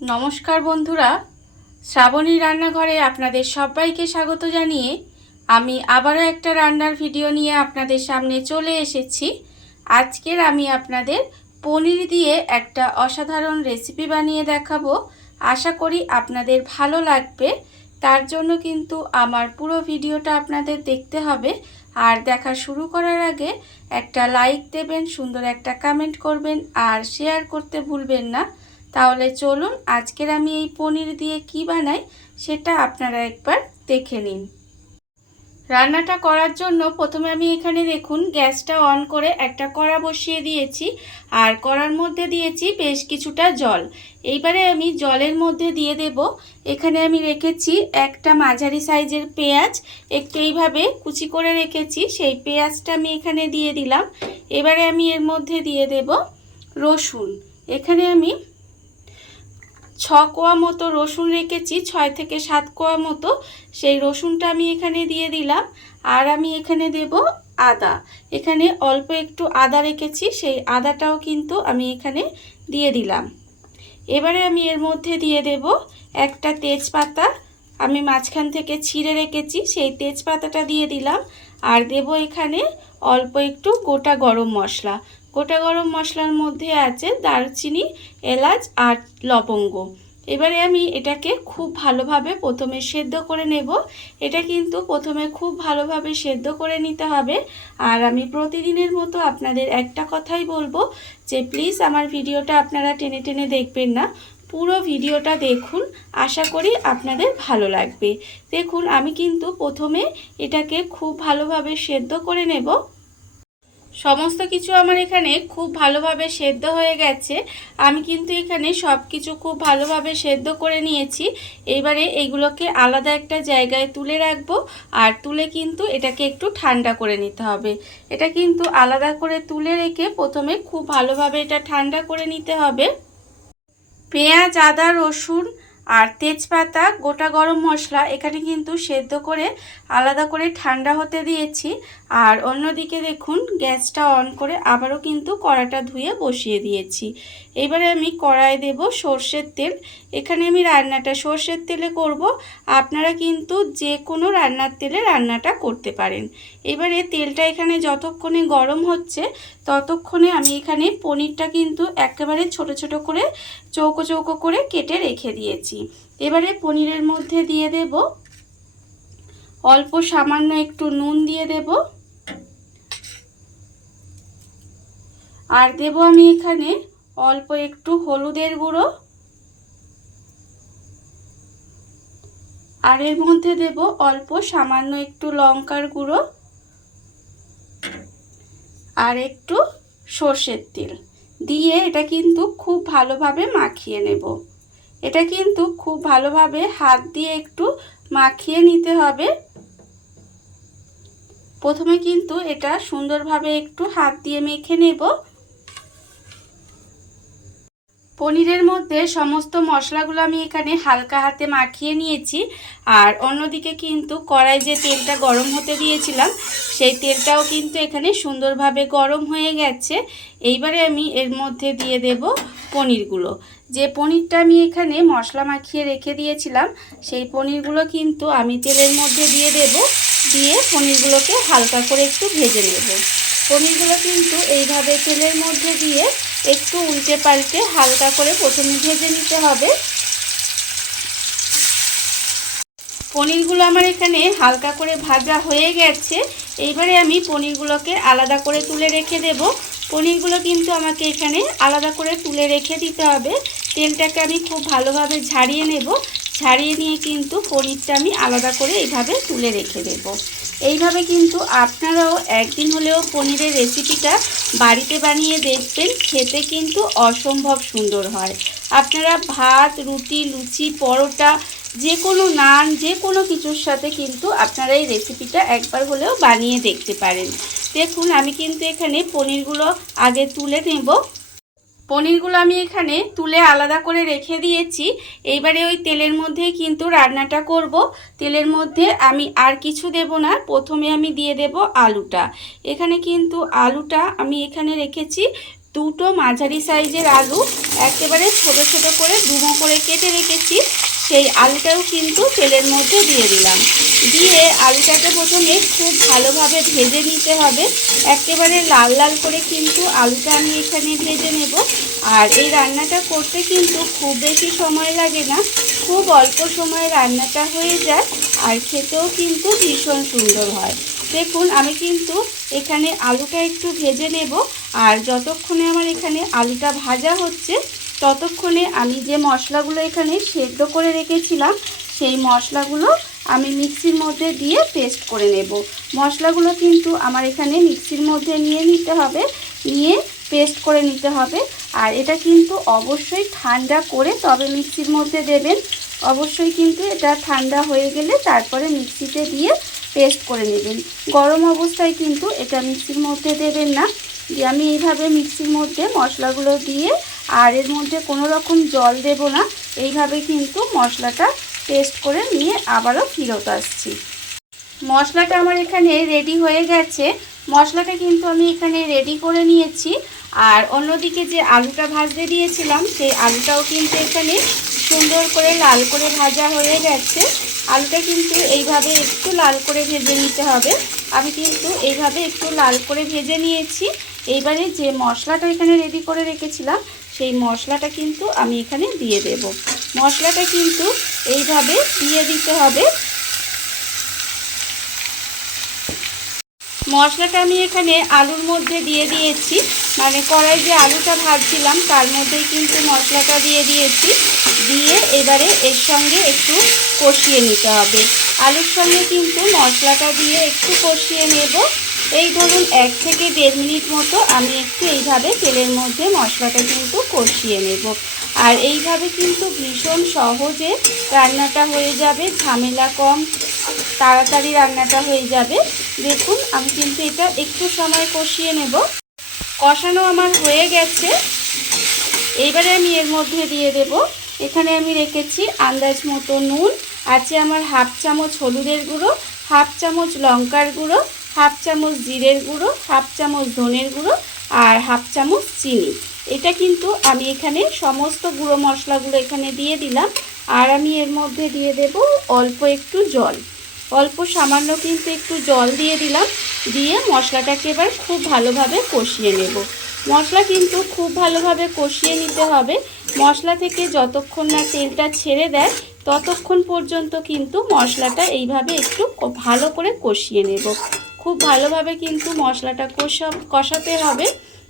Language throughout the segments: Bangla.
নমস্কার বন্ধুরা, শ্রাবণী রান্নাঘরে আপনাদের সবাইকে স্বাগত জানিয়ে আমি আবারও একটা রান্নার ভিডিও নিয়ে আপনাদের সামনে চলে এসেছি। আজকের আমি আপনাদের পনির দিয়ে একটা অসাধারণ রেসিপি বানিয়ে দেখাবো। আশা করি আপনাদের ভালো লাগবে। তার জন্য কিন্তু আমার পুরো ভিডিওটা আপনাদের দেখতে হবে। আর দেখা শুরু করার আগে একটা লাইক দেবেন, সুন্দর একটা কমেন্ট করবেন আর শেয়ার করতে ভুলবেন না। তাহলে চলুন আজকের আমি এই পনির দিয়ে কি বানাই সেটা আপনারা একবার দেখে নিন। রান্নাটা করার জন্য প্রথমে আমি এখানে দেখুন গ্যাসটা অন করে একটা কড়া বসিয়ে দিয়েছি আর কড়ার মধ্যে দিয়েছি বেশ কিছুটা জল। এইবারে আমি জলের মধ্যে দিয়ে দেব, এখানে আমি রেখেছি একটা মাঝারি সাইজের পেঁয়াজ, একটু এইভাবে কুচি করে রেখেছি, সেই পেঁয়াজটা আমি এখানে দিয়ে দিলাম। এবারে আমি এর মধ্যে দিয়ে দেব রসুন। এখানে আমি 6 কোয়া মতো রসুন রেখেছি, 6 থেকে 7 কোয়া মতো, সেই রসুনটা আমি এখানে দিয়ে দিলাম। আর আমি এখানে দেব আদা, এখানে অল্প একটু আদা রেখেছি, সেই আদাটাও কিন্তু আমি এখানে দিয়ে দিলাম। এবারে আমি এর মধ্যে দিয়ে দেব একটা তেজপাতা, আমি মাঝখান থেকে ছিঁড়ে রেখেছি, সেই তেজপাতাটা দিয়ে দিলাম। আর দেব এখানে অল্প একটু গোটা গরম মশলা। গোটা গরম মশলার মধ্যে আছে দারচিনি, এলাচ আর লবঙ্গ। এবারে আমি এটাকে খুব ভালোভাবে প্রথমে সেদ্ধ করে নেব। এটা কিন্তু প্রথমে খুব ভালোভাবে সেদ্ধ করে নিতে হবে। আর আমি প্রতিদিনের মতো আপনাদের একটা কথাই বলবো যে প্লিজ আমার ভিডিওটা আপনারা টেনে টেনে দেখবেন না, পুরো ভিডিওটা দেখুন, আশা করি আপনাদের ভালো লাগবে। দেখুন আমি কিন্তু প্রথমে এটাকে খুব ভালোভাবে সেদ্ধ করে নেব। সমস্ত কিছু আমার এখানে খুব ভালোভাবে সেদ্ধ হয়ে গেছে। আমি কিন্তু এখানে সব কিছু খুব ভালোভাবে সেদ্ধ করে নিয়েছি। এবারে এইগুলোকে আলাদা একটা জায়গায় তুলে রাখবো। আর তুলে কিন্তু এটাকে একটু ঠান্ডা করে নিতে হবে। এটা কিন্তু আলাদা করে তুলে রেখে প্রথমে খুব ভালোভাবে এটা ঠান্ডা করে নিতে হবে। পেঁয়াজ, আদা, রসুন আর তেজপাতা, গোটা গরম মশলা এখানে কিন্তু সেদ্ধ করে আলাদা করে ঠান্ডা হতে দিয়েছি। আর অন্যদিকে দেখুন গ্যাসটা অন করে আবারও কিন্তু কড়াটা ধুয়ে বসিয়ে দিয়েছি। এবারে আমি কড়াই দেব সর্ষের তেল। এখানে আমি রান্নাটা সর্ষের তেলে করব, আপনারা কিন্তু যে কোনো রান্নার তেলে রান্নাটা করতে পারেন। এবারে তেলটা এখানে যতক্ষণে গরম হচ্ছে ততক্ষণে আমি এখানে পনিরটা কিন্তু একেবারে ছোট ছোট করে চৌকো চৌকো করে কেটে রেখে দিয়েছি। এবারে পনিরের মধ্যে দিয়ে দেব অল্প সামান্য একটু নুন দিয়ে দেব। আর দেব আমি এখানে অল্প একটু হলুদের গুঁড়ো। আর এর মধ্যে দেব অল্প সামান্য একটু লঙ্কার গুঁড়ো আর একটু সর্ষের তেল দিয়ে এটা কিন্তু খুব ভালোভাবে মাখিয়ে নেব। এটা কিন্তু খুব ভালোভাবে হাত দিয়ে একটু মাখিয়ে নিতে হবে। প্রথমে কিন্তু এটা সুন্দরভাবে একটু হাত দিয়ে মেখে নেব। পনিরের মধ্যে সমস্ত মশলাগুলো আমি এখানে হালকা হাতে মাখিয়ে নিয়েছি। আর অন্যদিকে কিন্তু কড়াই যে তেলটা গরম হতে দিয়েছিলাম সেই তেলটাও কিন্তু এখানে সুন্দরভাবে গরম হয়ে গেছে। এইবারে আমি এর মধ্যে দিয়ে দেব পনিরগুলো। যে পনিরটা আমি এখানে মশলা মাখিয়ে রেখে দিয়েছিলাম সেই পনিরগুলো কিন্তু আমি তেলের মধ্যে দিয়ে দেব। দিয়ে পনিরগুলোকে হালকা করে একটু ভেজে নেব। পনিরগুলো কিন্তু এইভাবে তেলের মধ্যে দিয়ে একটু উল্টে পাল্টে হালকা করে প্রথমে ভেজে নিতে হবে। পনিরগুলো আমার এখানে হালকা করে ভাজা হয়ে গেছে। এইবারে আমি পনিরগুলোকে আলাদা করে তুলে রেখে দেব। পনিরগুলো কিন্তু আমাকে এখানে আলাদা করে তুলে রেখে দিতে হবে। তেলটাকে আমি খুব ভালোভাবে ঝাড়িয়ে নেব। ছাড়িয়ে নিয়ে কিন্তু পনিরটা আমি আলাদা করে এইভাবে তুলে রেখে দেব। এইভাবে কিন্তু আপনারাও একদিন হলেও পনিরের রেসিপিটা বাড়িতে বানিয়ে দেখবেন, খেতে কিন্তু অসম্ভব সুন্দর হয়। আপনারা ভাত, রুটি, লুচি, পরোটা, যে কোনো নান, যে কোনো কিছুর সাথে কিন্তু আপনারা এই রেসিপিটা একবার হলেও বানিয়ে দেখতে পারেন। দেখুন আমি কিন্তু এখানে পনিরগুলো আগে তুলে নেব। পনিরগুলো আমি এখানে তুলে আলাদা করে রেখে দিয়েছি। এইবারে ওই তেলের মধ্যেই কিন্তু রান্নাটা করব। তেলের মধ্যে আমি আর কিছু দেব না, প্রথমে আমি দিয়ে দেব আলুটা। এখানে কিন্তু আলুটা আমি এখানে রেখেছি দুটো মাঝারি সাইজের আলু একেবারে ছোট ছোট করে ডুমো করে কেটে রেখেছি, সেই আলুটাও কিন্তু তেলের মধ্যে দিয়ে দিলাম। দিয়ে আলুটাকে প্রথমে খুব ভালোভাবে ভেজে নিতে হবে। একেবারে লাল লাল করে কিন্তু আলুটা আমি এখানে ভেজে নেব। আর এই রান্নাটা করতে কিন্তু খুব বেশি সময় লাগে না, খুব অল্প সময়ে রান্নাটা হয়ে যায় আর খেতেও কিন্তু ভীষণ সুন্দর হয়। দেখুন আমি কিন্তু এখানে আলুটা একটু ভেজে নেব। আর যতক্ষণে আমার এখানে আলুটা ভাজা হচ্ছে ততক্ষণে আমি যে মশলাগুলো এখানে সেদ্ধ করে রেখেছিলাম সেই মশলাগুলো আমি মিক্সির মধ্যে দিয়ে পেস্ট করে নেব। মশলাগুলো কিন্তু আমার এখানে মিক্সির মধ্যে নিয়ে নিতে হবে, নিয়ে পেস্ট করে নিতে হবে। আর এটা কিন্তু অবশ্যই ঠান্ডা করে তবে মিক্সির মধ্যে দেবেন। অবশ্যই কিন্তু এটা ঠান্ডা হয়ে গেলে তারপরে মিক্সিতে দিয়ে পেস্ট করে নেবেন। গরম অবস্থায় কিন্তু এটা মিক্সির মধ্যে দেবেন না। দিয়ে আমি এইভাবে মিক্সির মধ্যে মশলাগুলো দিয়ে আর এর মধ্যে কোনো রকম জল দেব না, এইভাবে কিন্তু মশলাটা পেস্ট করে নিয়ে আবারও ফেরত আসছি। মশলাটা আমার এখানে রেডি হয়ে গেছে। মশলাটা কিন্তু আমি এখানে রেডি করে নিয়েছি। আর অন্যদিকে যে আলুটা ভাজতে দিয়েছিলাম সেই আলুটাও কিন্তু এখানে সুন্দর করে লাল করে ভাজা হয়ে গেছে। আলুটা কিন্তু এইভাবে একটু লাল করে ভেজে নিতে হবে। আমি কিন্তু এইভাবে একটু লাল করে ভেজে নিয়েছি। এইবারে যে মশলাটা এখানে রেডি করে রেখেছিলাম সেই মশলাটা কিন্তু আমি এখানে দিয়ে দেব। মশলাটা কিন্তু এইভাবে দিয়ে দিতে হবে। মশলাটা আমি এখানে আলুর মধ্যে দিয়ে দিয়েছি, মানে কড়াই যে আলুটা ভাজছিলাম তার মধ্যেই কিন্তু মশলাটা দিয়ে দিয়েছি। দিয়ে এবারে এর সঙ্গে একটু কষিয়ে নিতে হবে। আলুর সঙ্গে কিন্তু মশলাটা দিয়ে একটু কষিয়ে নেব। এই ধরুন 1 থেকে 1.5 মিনিট মতো আমি একটু এইভাবে তেলের মধ্যে মশলাটা কিন্তু কষিয়ে নেব। আর এইভাবে কিন্তু ভীষণ সহজে রান্নাটা হয়ে যাবে, ঝামেলা কম, তাড়াতাড়ি রান্নাটা হয়ে যাবে। দেখুন আমি কিন্তু এটা একটু সময় কষিয়ে নেব। কষানো আমার হয়ে গেছে। এইবারে আমি এর মধ্যে দিয়ে দেব, এখানে আমি রেখেছি আন্দাজ মতো নুন, আছে আমার 1/2 চামচ হলুদের গুঁড়ো, 1/2 চামচ লঙ্কার গুঁড়ো, 1/2 চামচ জিরের গুঁড়ো, 1/2 চামচ ধনের গুঁড়ো আর 1/2 চামচ চিনি। এটা কিন্তু আমি এখানে সমস্ত গুঁড়ো মশলাগুলো এখানে দিয়ে দিলাম। আর আমি এর মধ্যে দিয়ে দেব অল্প একটু জল, অল্প সামান্য কিন্তু একটু জল দিয়ে দিলাম। দিয়ে মশলাটাকে এবার খুব ভালোভাবে কষিয়ে নেব। মশলা কিন্তু খুব ভালোভাবে কষিয়ে নিতে হবে। মশলা থেকে যতক্ষণ না তেলটা ছেড়ে দেয় ততক্ষণ পর্যন্ত কিন্তু মশলাটা এইভাবে একটু ভালো করে কষিয়ে নেব। খুব ভালোভাবে কিন্তু মশলাটা কষাতে হবে।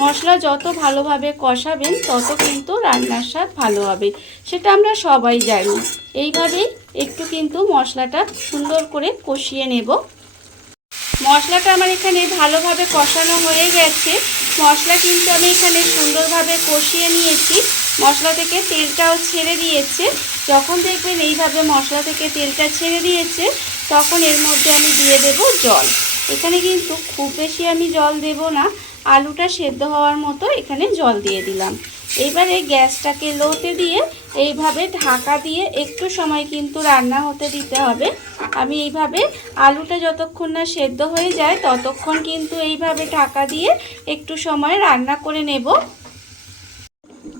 মশলা যত ভালোভাবে কষাবেন তত কিন্তু রান্নার স্বাদ ভালো হবে, সেটা আমরা সবাই জানি। এইভাবেই একটু কিন্তু মশলাটা সুন্দর করে কষিয়ে নেব। মশলাটা আমার এখানে ভালোভাবে কষানো হয়ে গেছে। মশলা কিন্তু আমি এখানে সুন্দরভাবে কষিয়ে নিয়েছি। মশলা থেকে তেলটাও ছেড়ে দিয়েছে। যখন দেখবেন এইভাবে মশলা থেকে তেলটা ছেড়ে দিয়েছে তখন এর মধ্যে আমি দিয়ে দেব জল। এখানে কিন্তু খুব বেশি আমি জল দেব না, আলুটা সেদ্ধ হওয়ার মতো এখানে জল দিয়ে দিলাম। এবারে গ্যাসটাকে লোতে দিয়ে এইভাবে ঢাকা দিয়ে একটু সময় কিন্তু রান্না হতে দিতে হবে। আমি এইভাবে আলুটা যতক্ষণ না সেদ্ধ হয়ে যায় ততক্ষণ কিন্তু এইভাবে ঢাকা দিয়ে একটু সময় রান্না করে নেব।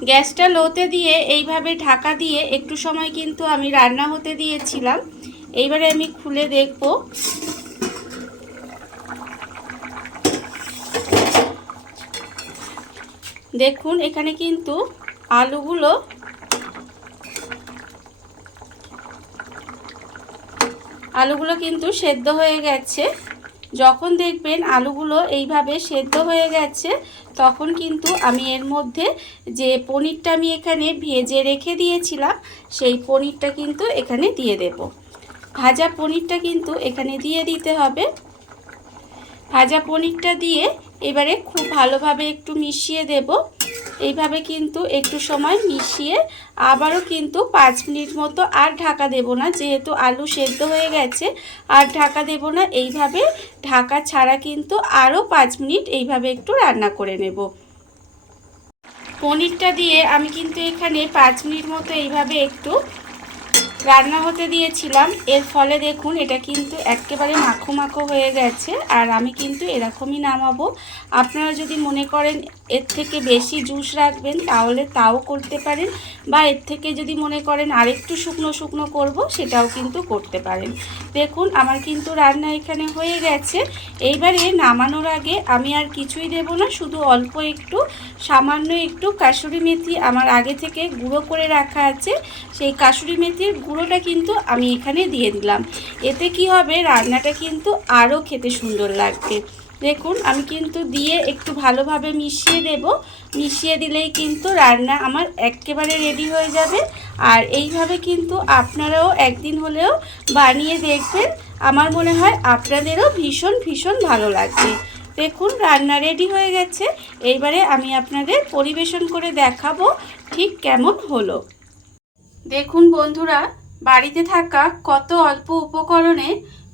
গ্যাসটা লোতে দিয়ে এইভাবে ঢাকা দিয়ে একটু সময় কিন্তু আমি রান্না হতে দিয়েছিলাম। এইবারে আমি খুলে দেখব। দেখুন এখানে কিন্তু আলুগুলো কিন্তু সেদ্ধ হয়ে গেছে। যখন দেখবেন আলুগুলো এইভাবে সেদ্ধ হয়ে গেছে তখন কিন্তু আমি এর মধ্যে যে পনিরটা আমি এখানে ভেজে রেখে দিয়েছিলাম সেই পনিরটা কিন্তু এখানে দিয়ে দেব। ভাজা পনিরটা কিন্তু এখানে দিয়ে দিতে হবে। ভাজা পনিরটা দিয়ে এবারে খুব ভালোভাবে একটু মিশিয়ে দেব। এইভাবে কিন্তু একটু সময় মিশিয়ে আবারও কিন্তু 5 মিনিট মতো আর ঢাকা দেব না, যেহেতু আলু সেদ্ধ হয়ে গেছে আর ঢাকা দেব না। এইভাবে ঢাকা ছাড়া কিন্তু আরও 5 মিনিট এইভাবে একটু রান্না করে নেব। পনিরটা দিয়ে আমি কিন্তু এখানে 5 মিনিট মতো এইভাবে একটু রান্না হতে দিয়েছিলাম। এর ফলে দেখুন এটা কিন্তু একেবারে মাখো মাখো হয়ে গেছে, আর আমি কিন্তু এরকমই নামাবো। আপনারা যদি মনে করেন এর থেকে বেশি জুস রাখবেন তাহলে তাও করতে পারেন, বা এর থেকে যদি মনে করেন আরেকটু শুকনো শুকনো করব সেটাও কিন্তু করতে পারেন। দেখুন আমার কিন্তু রান্না এখানে হয়ে গেছে। এইবারে নামানোর আগে আমি আর কিছুই দেব না, শুধু অল্প একটু সামান্য একটু কাসুরি মেথি আমার আগে থেকে গুঁড়ো করে রাখা আছে, সেই কাসুরি মেথির গুঁড়োটা কিন্তু আমি এখানে দিয়ে দিলাম। এতে কি হবে, রান্নাটা কিন্তু আরও খেতে সুন্দর লাগবে। দেখুন আমি কিন্তু দিয়ে একটু ভালোভাবে মিশিয়ে দেব। মিশিয়ে দিলেই কিন্তু রান্না আমার একেবারে রেডি হয়ে যাবে। আর এইভাবে কিন্তু আপনারাও একদিন হলেও বানিয়ে দেখবেন, আমার মনে হয় আপনাদেরও ভীষণ ভীষণ ভালো লাগবে। দেখুন রান্না রেডি হয়ে গেছে। এইবারে আমি আপনাদের পরিবেশন করে দেখাবো ঠিক কেমন হলো। দেখুন বন্ধুরা, বাড়িতে থাকা কত অল্প উপকরণে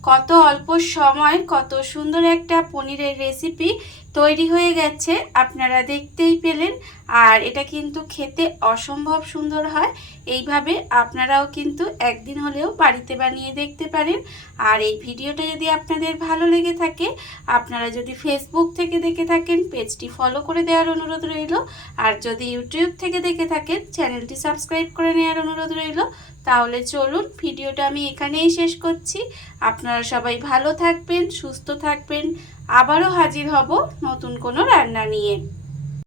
কত অল্প সময় কত সুন্দর একটা পনিরের রেসিপি তৈরি হয়ে গেছে, আপনারা দেখতেই পেলেন। আর এটা কিন্তু খেতে অসম্ভব সুন্দর হয়। এইভাবে আপনারাও কিন্তু একদিন হলেও বাড়িতে বানিয়ে দেখতে পারেন। আর এই ভিডিওটা যদি আপনাদের ভালো লেগে থাকে, আপনারা যদি ফেসবুক থেকে দেখে থাকেন পেজটি ফলো করে দেওয়ার অনুরোধ রইল। আর যদি ইউটিউব থেকে দেখে থাকেন চ্যানেলটি সাবস্ক্রাইব করে নেওয়ার অনুরোধ রইল। তাহলে চলুন ভিডিওটা আমি এখানেই শেষ করছি। আপনারা সবাই ভালো থাকবেন, সুস্থ থাকবেন। আবারও হাজির হব নতুন কোনো রান্না নিয়ে।